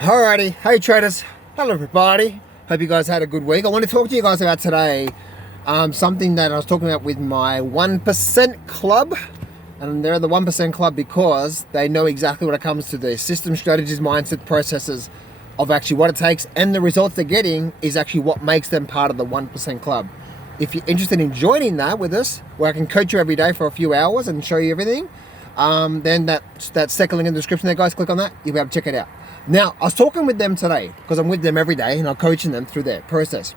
Alrighty, hey traders, hello everybody. Hope you guys had a good week. I want to talk to you guys about today something that I was talking about with my 1% club. And they're the 1% club because they know exactly when it comes to the system, strategies, mindset, processes of actually what it takes, and the results they're getting is actually what makes them part of the 1% club. If you're interested in joining that with us, where I can coach you every day for a few hours and show you everything, then that second link in the description there, guys, click on that, you'll be able to check it out. Now, I was talking with them today because I'm with them every day and I'm coaching them through their process.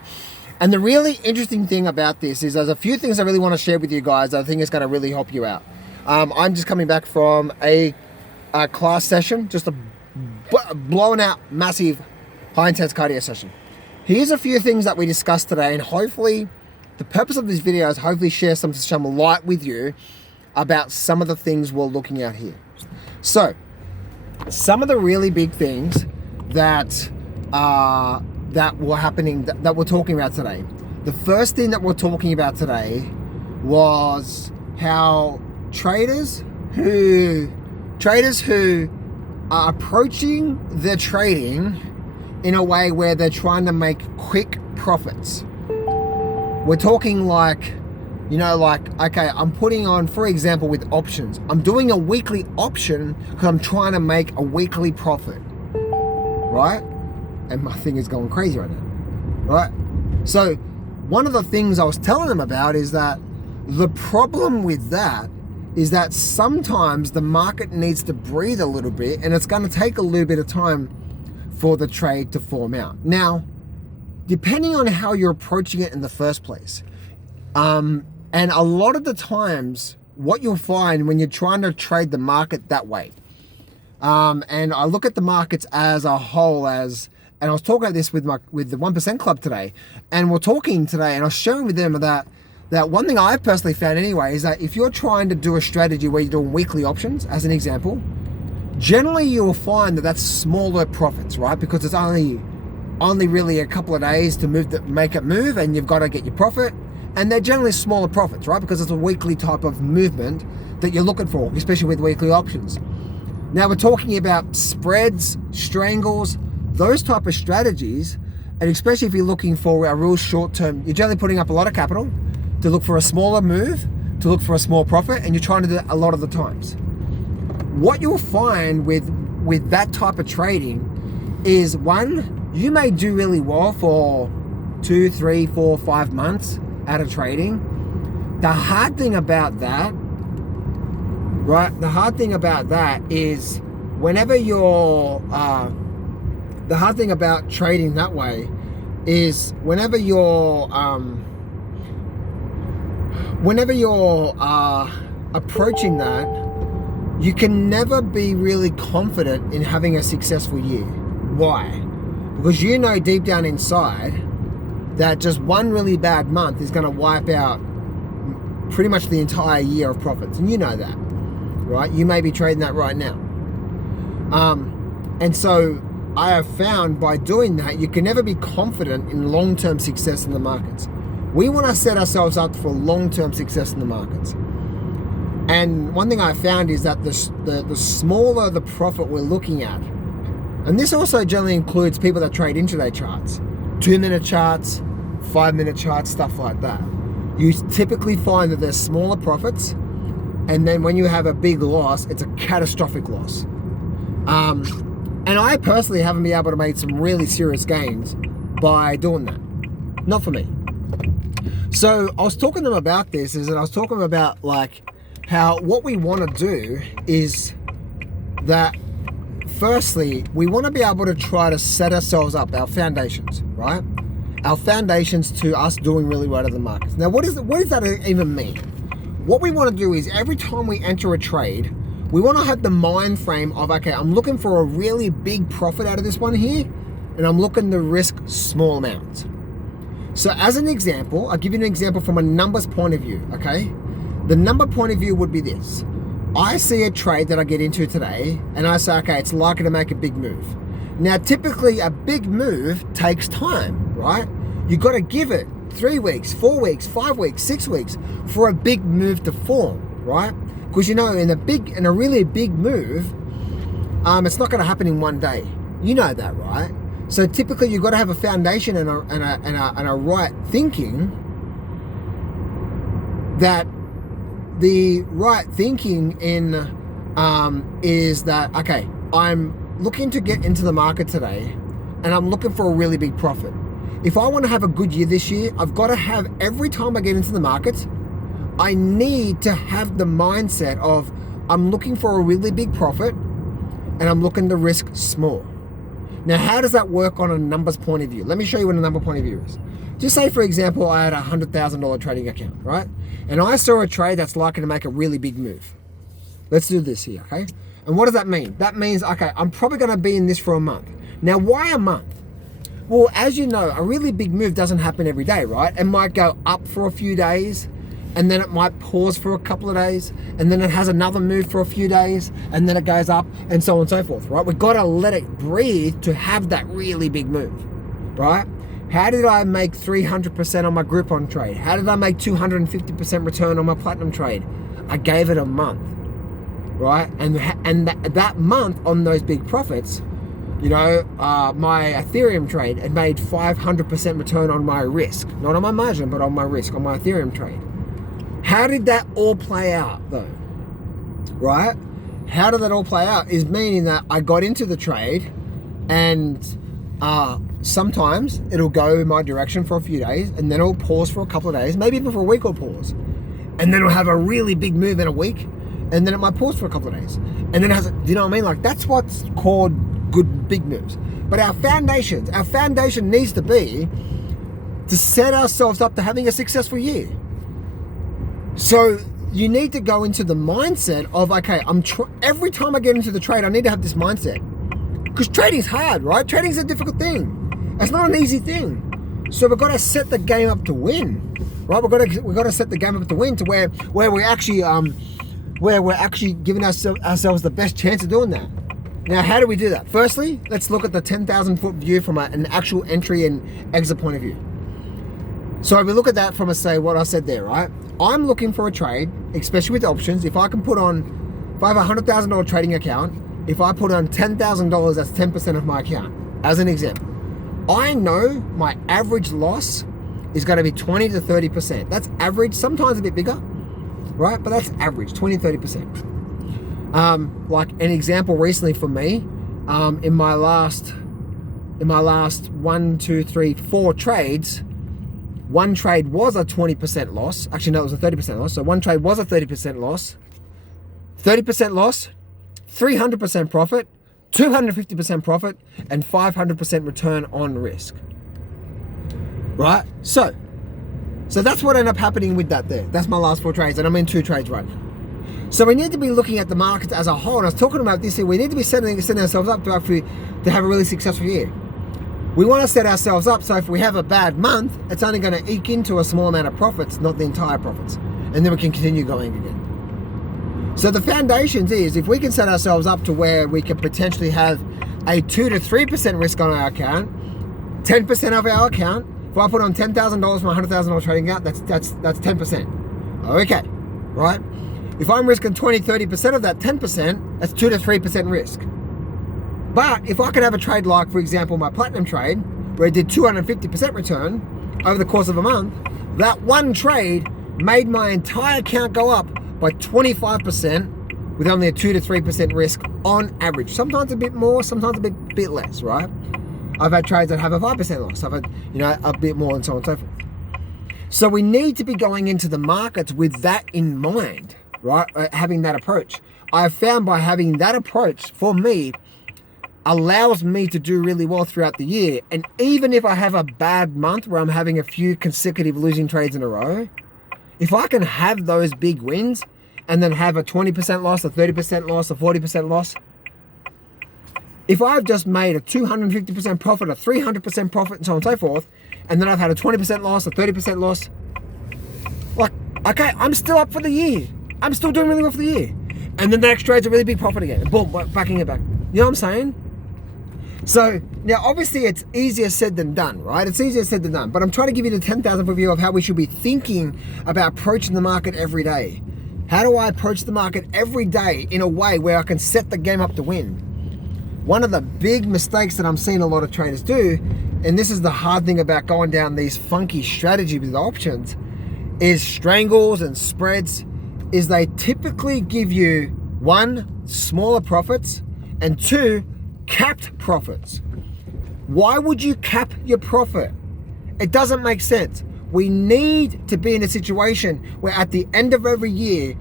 And the really interesting thing about this is there's a few things I really want to share with you guys that I think is going to really help you out. I'm just coming back from a class session, just a blown out, massive, high intense cardio session. Here's a few things that we discussed today, and hopefully the purpose of this video is hopefully share some light with you about some of the things we're looking at here. So, some of the really big things that were happening, that we're talking about today. The first thing that we're talking about today was how traders who are approaching their trading in a way where they're trying to make quick profits. We're talking like, okay, I'm putting on, for example, with options. I'm doing a weekly option because I'm trying to make a weekly profit, right? And my thing is going crazy right now, right? So one of the things I was telling them about is that the problem with that is that sometimes the market needs to breathe a little bit, and it's going to take a little bit of time for the trade to form out. Now, depending on how you're approaching it in the first place, and a lot of the times, what you'll find when you're trying to trade the market that way, and I look at the markets as a whole and I was talking about this with the 1% club today, and we're talking today, and I was sharing with them that one thing I personally found anyway is that if you're trying to do a strategy where you're doing weekly options, as an example, generally you'll find that that's smaller profits, right? Because it's only really a couple of days to make it move, and you've got to get your profit. And they're generally smaller profits, right? Because it's a weekly type of movement that you're looking for, especially with weekly options. Now we're talking about spreads, strangles, those type of strategies, and especially if you're looking for a real short term, you're generally putting up a lot of capital to look for a smaller move, to look for a small profit, and you're trying to do that a lot of the times. What you'll find with that type of trading is, one, you may do really well for 2, 3, 4, 5 months out of trading. The hard thing about that, right? The hard thing about that is whenever you're, the hard thing about trading that way is whenever you're approaching that, you can never be really confident in having a successful year. Why? Because you know deep down inside that just one really bad month is going to wipe out pretty much the entire year of profits. And you know that, right? You may be trading that right now. And so I have found by doing that, you can never be confident in long-term success in the markets. We want to set ourselves up for long-term success in the markets. And one thing I found is that the smaller the profit we're looking at, and this also generally includes people that trade intraday charts, 2-minute charts, 5-minute charts, stuff like that. You typically find that there's smaller profits, and then when you have a big loss, it's a catastrophic loss. And I personally haven't been able to make some really serious gains by doing that. Not for me. So I was talking to them about this, and I was talking about like how what we want to do is that firstly, we want to be able to try to set ourselves up, our foundations, right? Our foundations to us doing really well in the markets. Now, what does that even mean? What we want to do is every time we enter a trade, we want to have the mind frame of, okay, I'm looking for a really big profit out of this one here, and I'm looking to risk small amounts. So as an example, I'll give you an example from a numbers point of view, okay? The number point of view would be this. I see a trade that I get into today, and I say, okay, it's likely to make a big move. Now, typically a big move takes time, right? You've got to give it 3 weeks, 4 weeks, 5 weeks, 6 weeks for a big move to form, right? Because in a really big move, it's not going to happen in one day. You know that, right? So typically you've got to have a foundation and a right thinking. That the right thinking in is that, okay, I'm looking to get into the market today and I'm looking for a really big profit. If I want to have a good year this year, I've got to have, every time I get into the market, I need to have the mindset of I'm looking for a really big profit and I'm looking to risk small. Now, how does that work on a numbers point of view? Let me show you what a number point of view is. Just say, for example, I had a $100,000 trading account, right? And I saw a trade that's likely to make a really big move. Let's do this here, okay? And what does that mean? That means, okay, I'm probably going to be in this for a month. Now, why a month? Well, as you know, a really big move doesn't happen every day, right? It might go up for a few days, and then it might pause for a couple of days, and then it has another move for a few days, and then it goes up, and so on and so forth, right? We've got to let it breathe to have that really big move, right? How did I make 300% on my Groupon trade? How did I make 250% return on my Platinum trade? I gave it a month, right? And that month on those big profits, you know, my Ethereum trade had made 500% return on my risk. Not on my margin, but on my risk, on my Ethereum trade. How did that all play out though? Right? How did that all play out is meaning that I got into the trade and sometimes it'll go my direction for a few days and then it'll pause for a couple of days, maybe even for a week it'll pause. And then it'll have a really big move in a week and then it might pause for a couple of days. And then it has, you know what I mean? Like that's what's called good big moves. But our foundation needs to be to set ourselves up to having a successful year. So you need to go into the mindset of, okay, every time I get into the trade, I need to have this mindset. Because trading's hard, right? Trading's a difficult thing. It's not an easy thing. So we've got to set the game up to win, right? We've got to set the game up to win to where we're actually giving ourselves the best chance of doing that. Now, how do we do that? Firstly, let's look at the 10,000 foot view from an actual entry and exit point of view. So if we look at that from what I said there, right? I'm looking for a trade, especially with options. If I have a $100,000 trading account, if I put on $10,000, that's 10% of my account, as an example. I know my average loss is going to be 20 to 30%. That's average, sometimes a bit bigger, right? But that's average, 20, 30%. Like an example recently for me, in my last 1, 2, 3, 4 trades, one trade was a 20% loss. Actually, no, it was a 30% loss. So one trade was a 30% loss, 30% loss, 300% profit, 250% profit, and 500% return on risk. Right? So that's what ended up happening with that there. That's my last 4 trades, and I'm in 2 trades right now. So we need to be looking at the markets as a whole. And I was talking about this here. We need to be setting ourselves up to have a really successful year. We want to set ourselves up so if we have a bad month, it's only going to eke into a small amount of profits, not the entire profits. And then we can continue going again. So the foundations is, if we can set ourselves up to where we can potentially have a 2 to 3% risk on our account, 10% of our account, if I put on $10,000 from a $100,000 trading account, that's 10%. Okay, right? If I'm risking 20, 30% of that 10%, that's 2 to 3% risk. But if I could have a trade like, for example, my Platinum trade, where it did 250% return over the course of a month, that one trade made my entire account go up by 25% with only a 2 to 3% risk on average. Sometimes a bit more, sometimes a bit less, right? I've had trades that have a 5% loss. I've had, a bit more and so on and so forth. So we need to be going into the markets with that in mind, right? Having that approach. I've found by having that approach, for me, allows me to do really well throughout the year. And even if I have a bad month where I'm having a few consecutive losing trades in a row, if I can have those big wins and then have a 20% loss, a 30% loss, a 40% loss, if I've just made a 250% profit, a 300% profit, and so on and so forth, and then I've had a 20% loss, a 30% loss, like, okay, I'm still up for the year. I'm still doing really well for the year. And then the next trade's a really big profit again. Boom, backing it back. You know what I'm saying? So, now obviously it's easier said than done, right? It's easier said than done. But I'm trying to give you the 10,000 foot view of how we should be thinking about approaching the market every day. How do I approach the market every day in a way where I can set the game up to win? one of the big mistakes that I'm seeing a lot of traders do, and this is the hard thing about going down these funky strategies with options, is strangles and spreads, is they typically give you 1, smaller profits, and 2, capped profits. Why would you cap your profit? It doesn't make sense. We need to be in a situation where at the end of every year,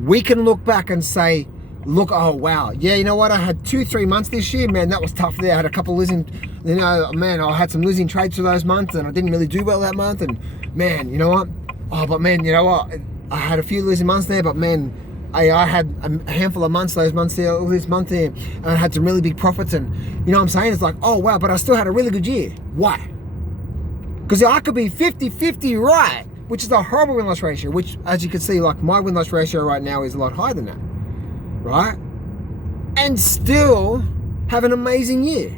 we can look back and say, look, oh wow, yeah, you know what? I had 2-3 months this year, man, that was tough there. I had a couple losing, I had some losing trades for those months and I didn't really do well that month. And man, you know what? Oh, but man, you know what? I had a few losing months there, but man, I had a handful of months, those months there, all this month there, and I had some really big profits. And you know what I'm saying? It's like, oh wow, but I still had a really good year. Why? Because I could be 50-50 right, which is a horrible win-loss ratio, which as you can see, like my win-loss ratio right now is a lot higher than that, right? And still have an amazing year,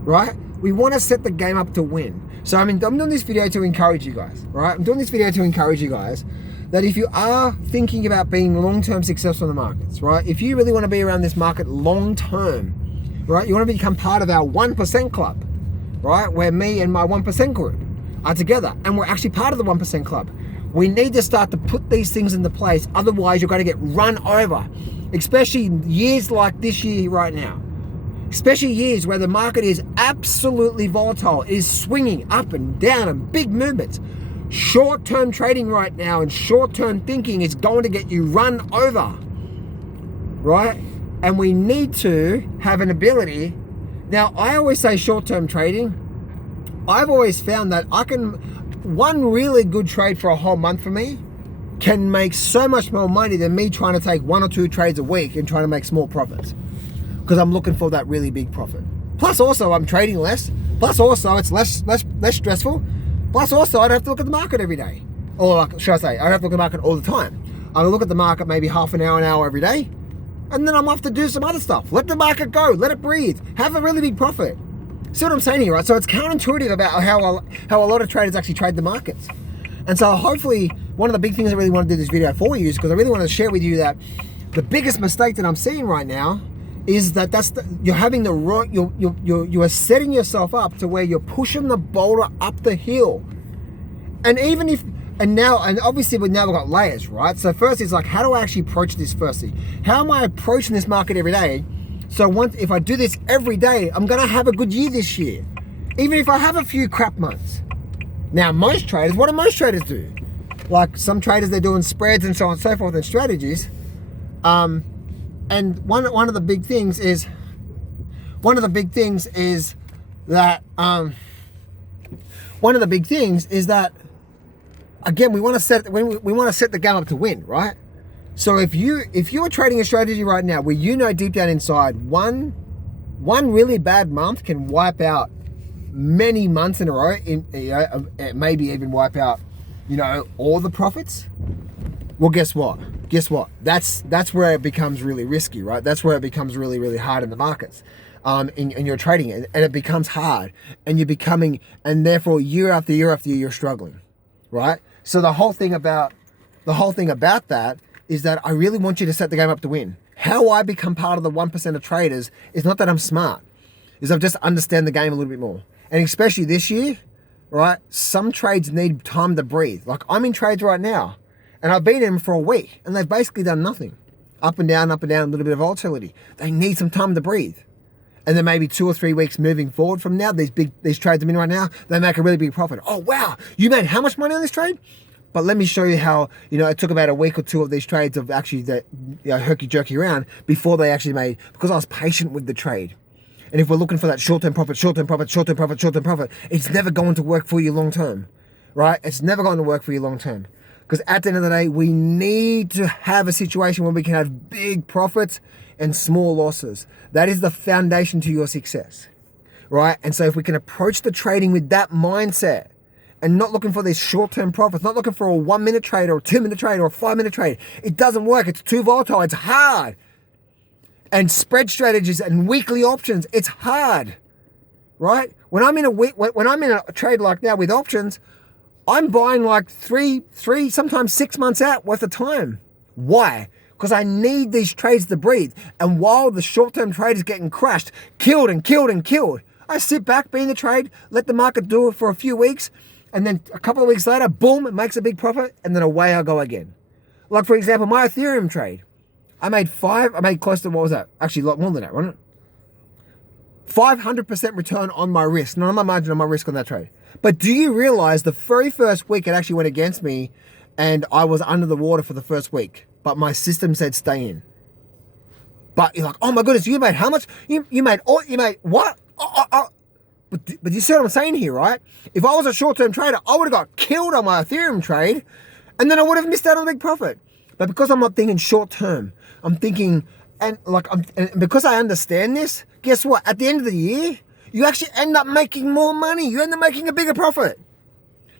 right? We want to set the game up to win. So I'm doing this video to encourage you guys, right? I'm doing this video to encourage you guys that if you are thinking about being long-term successful in the markets, right? If you really want to be around this market long-term, right? You want to become part of our 1% club, right? Where me and my 1% group are together and we're actually part of the 1% club. We need to start to put these things into place. Otherwise, you're going to get run over, especially years like this year right now. Especially years where the market is absolutely volatile, it is swinging up and down and big movements. Short-term trading right now and short-term thinking is going to get you run over, right? And we need to have an ability. Now, I always say short-term trading. I've always found that one really good trade for a whole month for me can make so much more money than me trying to take 1 or 2 trades a week and trying to make small profits. Because I'm looking for that really big profit. Plus also I'm trading less. Plus also it's less stressful. Plus also I don't have to look at the market every day. Or like, should I say, I don't have to look at the market all the time. I look at the market maybe half an hour every day. And then I'm off to do some other stuff. Let the market go, let it breathe. Have a really big profit. See what I'm saying here, right? So it's counterintuitive about how a lot of traders actually trade the markets. And so hopefully one of the big things I really want to do this video for you is because I really want to share with you that the biggest mistake that I'm seeing right now is that you're having the wrong, you are setting yourself up to where you're pushing the boulder up the hill. And obviously we've now got layers, right? So first it's like, how do I actually approach this firstly? How am I approaching this market every day? So if I do this every day, I'm gonna have a good year this year. Even if I have a few crap months. Now most traders, what do most traders do? Like some traders, they're doing spreads and so on and so forth and strategies. And one of the big things is that again we want to set the game up to win, right? So if you are trading a strategy right now where you know deep down inside one really bad month can wipe out many months in a row, maybe even wipe out all the profits. Well, guess what? That's where it becomes really risky, right? That's where it becomes really, really hard in the markets, in your trading, and it becomes hard, and therefore year after year after year, you're struggling, right? So the whole thing about that is that I really want you to set the game up to win. How I become part of the 1% of traders is not that I'm smart, is I've just understand the game a little bit more, and especially this year, right? Some trades need time to breathe. Like I'm in trades right now. And I've been in them for a week and they've basically done nothing. Up and down, a little bit of volatility. They need some time to breathe. And then maybe 2 or 3 weeks moving forward from now, these trades I'm in right now, they make a really big profit. Oh, wow, you made how much money on this trade? But let me show you how, it took about a week or 2 of these trades of actually that herky-jerky around before they actually made, because I was patient with the trade. And if we're looking for that short-term profit, it's never going to work for you long-term, right? It's never going to work for you long-term. Because at the end of the day, we need to have a situation where we can have big profits and small losses. That is the foundation to your success, right? And so if we can approach the trading with that mindset and not looking for these short-term profits, not looking for a 1-minute trade or a 2-minute trade or a 5-minute trade, it doesn't work. It's too volatile. It's hard. And spread strategies and weekly options, it's hard, right? When I'm in a trade like now with options, I'm buying like three, sometimes 6 months out worth of time. Why? because I need these trades to breathe. And while the short-term trade is getting crashed, killed, I sit back, be in the trade, let the market do it for a few weeks, and then a couple of weeks later, boom, it makes a big profit, and then away I go again. Like, for example, my Ethereum trade. I made close to, what was that? Actually, a lot more than that, wasn't it? 500% return on my risk, not on my margin, on my risk on that trade. But do you realize the very first week it actually went against me and I was under the water for the first week, but my system said stay in. But you're like, oh my goodness, you made how much? You made what? But you see what I'm saying here, right? If I was a short-term trader, I would have got killed on my Ethereum trade and then I would have missed out on a big profit. But because I'm not thinking short-term, I'm thinking, and because I understand this, guess what? At the end of the year, you actually end up making more money. You end up making a bigger profit.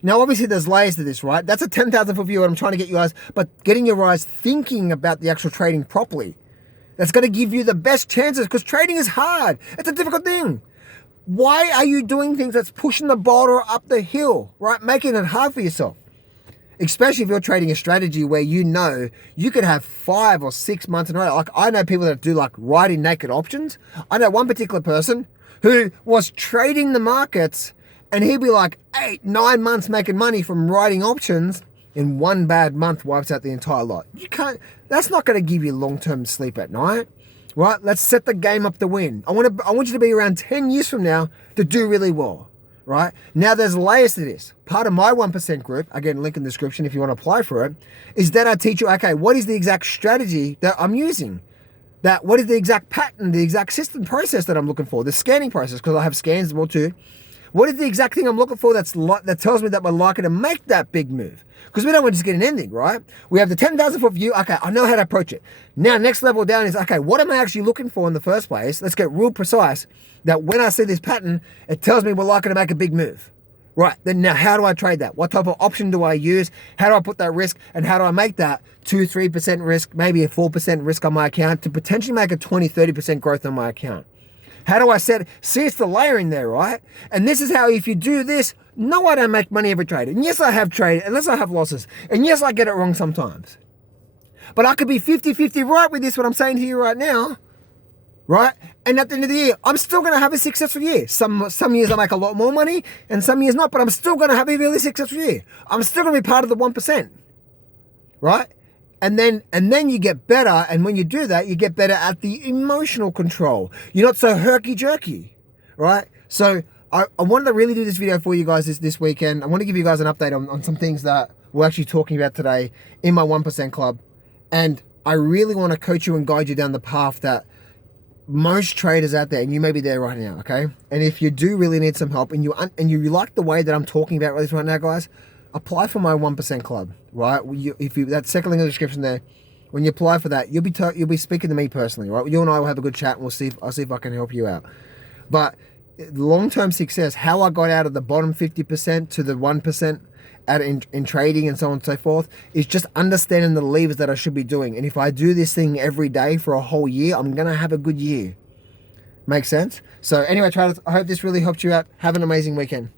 Now, obviously, there's layers to this, right? That's a 10,000 foot view, and I'm trying to get you guys, but getting your eyes thinking about the actual trading properly. That's going to give you the best chances, because trading is hard. It's a difficult thing. Why are you doing things that's pushing the boulder up the hill, right? Making it hard for yourself. Especially if you're trading a strategy where you know you could have 5 or 6 months in a row. Like, I know people that do like riding naked options. I know one particular person who was trading the markets and he'd be like 8, 9 months making money from riding options. In one bad month wipes out the entire lot. You can't, that's not going to give you long-term sleep at night, right? Let's set the game up to win. I want you to be around 10 years from now to do really well, right? Now there's layers to this. Part of my 1% group, again, link in the description if you want to apply for it, is that I teach you, okay, what is the exact strategy that I'm using? What is the exact pattern, the exact system process that I'm looking for, the scanning process, because I have scans as well too. What is the exact thing I'm looking for that tells me that we're likely to make that big move? Because we don't want to just get an ending, right? We have the 10,000 foot view. Okay, I know how to approach it. Now, next level down is, okay, what am I actually looking for in the first place? Let's get real precise that when I see this pattern, it tells me we're likely to make a big move. Right, then now how do I trade that? What type of option do I use? How do I put that risk? And how do I make that 2-3% risk, maybe a 4% risk on my account to potentially make a 20-30% growth on my account? How do I set it? See, it's the layering there, right? And this is how, if you do this, no, I don't make money every trade. And yes, I have trade, unless I have losses. And yes, I get it wrong sometimes. But I could be 50-50 right with this, what I'm saying to you right now, right? And at the end of the year, I'm still going to have a successful year. Some years I make a lot more money and some years not, but I'm still going to have a really successful year. I'm still going to be part of the 1%, right? And then you get better, and when you do that, you get better at the emotional control. You're not so herky-jerky, right? So I wanted to really do this video for you guys this weekend. I want to give you guys an update on some things that we're actually talking about today in my 1% club. And I really want to coach you and guide you down the path that most traders out there, and you may be there right now, okay? And if you do really need some help and you like the way that I'm talking about this right now, guys, apply for my 1% club, right? That second link in the description there, when you apply for that, you'll be speaking to me personally, right? You and I will have a good chat, and I'll see if I can help you out. But long-term success, how I got out of the bottom 50% to the 1% in trading and so on and so forth, is just understanding the levers that I should be doing. And if I do this thing every day for a whole year, I'm gonna have a good year. Make sense? So anyway, traders, I hope this really helped you out. Have an amazing weekend.